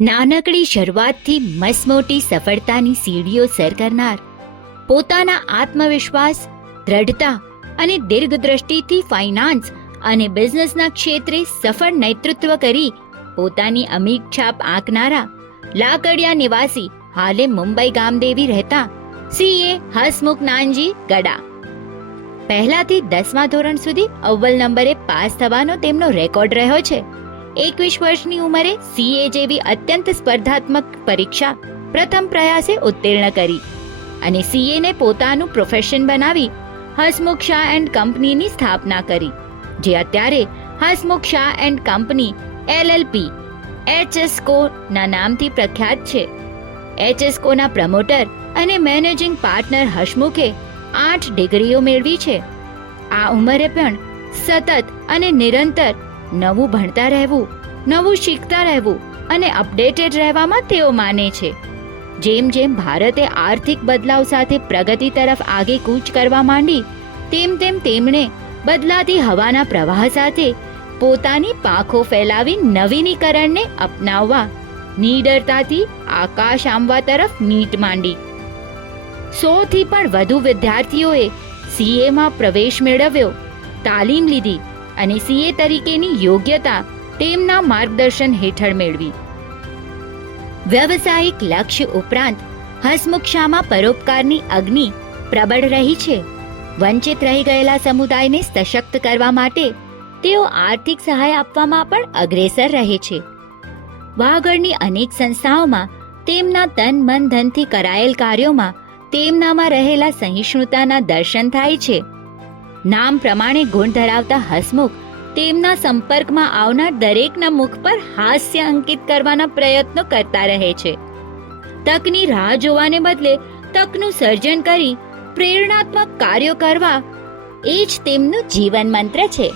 નાનકડી શરૂઆતથી મસમોટી સફળતાની સીડીઓ સર કરનાર, પોતાના આત્મવિશ્વાસ, દ્રઢતા અને દીર્ઘદ્રષ્ટિથી ફાઇનાન્સ અને બિઝનેસના ક્ષેત્રે સફળ નેતૃત્વ કરી પોતાની અમીટ છાપ આંકનારા લાકડિયા નિવાસી, હાલે મુંબઈ ગામદેવી રહેતા સીએ હસમુખ નાનજી ગડા. પહેલાથી 10મા ધોરણ સુધી અવ્વલ નંબરે પાસ થવાનો તેમનો રેકોર્ડ રહ્યો છે. 21 વર્ષની ઉંમરે સીએ જેવી અત્યંત સ્પર્ધાત્મક પરીક્ષા પ્રથમ પ્રયાસે ઉત્તીર્ણ કરી અને સીએને પોતાનું પ્રોફેશન બનાવી હસમુખ શાહ એન્ડ કંપનીની સ્થાપના કરી, જે અત્યારે Hasmukh Shah and company LLP HSCO ના નામથી પ્રખ્યાત છે. એચએસકોના પ્રમોટર અને મેનેજિંગ પાર્ટનર હસમુખે 8 ડિગ્રીઓ મેળવી છે. આ ઉંમરે પણ સતત અને નિરંતર નવું ભણતા રહેવું, નવું શીખતા રહેવું અને અપડેટેડ રહેવામાં તેઓ માને છે. જેમ જેમ ભારતે આર્થિક બદલાવ સાથે પ્રગતિ તરફ આગેકૂચ કરવા માંડી, તેમ તેમ તેમણે બદલાતી હવાના પ્રવાહ સાથે પોતાની પાંખો ફેલાવી નવીનીકરણને અપનાવવા નિડરતાથી આકાશ આંબવા તરફ મીટ માંડી. 100થી પણ વધુ વિદ્યાર્થીઓએ સીએમાં પ્રવેશ મેળવ્યો, તાલીમ લીધી અને સીએ તરીકેની યોગ્યતા તેમના માર્ગદર્શન હેઠળ મેળવી. વ્યવસાયિક લક્ષ્ય ઉપરાંત હસમુખ શાહમાં પરોપકારની અગ્નિ પ્રબળ રહી છે. વંચિત રહી ગયેલા સમુદાયને સશક્ત કરવા માટે તેઓ આર્થિક સહાય આપવામાં પણ અગ્રેસર રહે છે. વાગડની અનેક સંસ્થાઓમાં તેમના તન મન ધનથી કરાયેલ કાર્યોમાં તેમનામાં રહેલા સહિષ્ણુતાના દર્શન થાય છે. નામ પ્રમાણે ગુણ ધરાવતા હસમુખ તેમના સંપર્કમાં આવનાર દરેકના મુખ પર હાસ્ય અંકિત કરવાના પ્રયત્નો કરતા રહે છે. તકની રાહ જોવાને બદલે તકનું સર્જન કરી પ્રેરણાત્મક કાર્યો કરવા, એ જ તેમનું જીવન મંત્ર છે.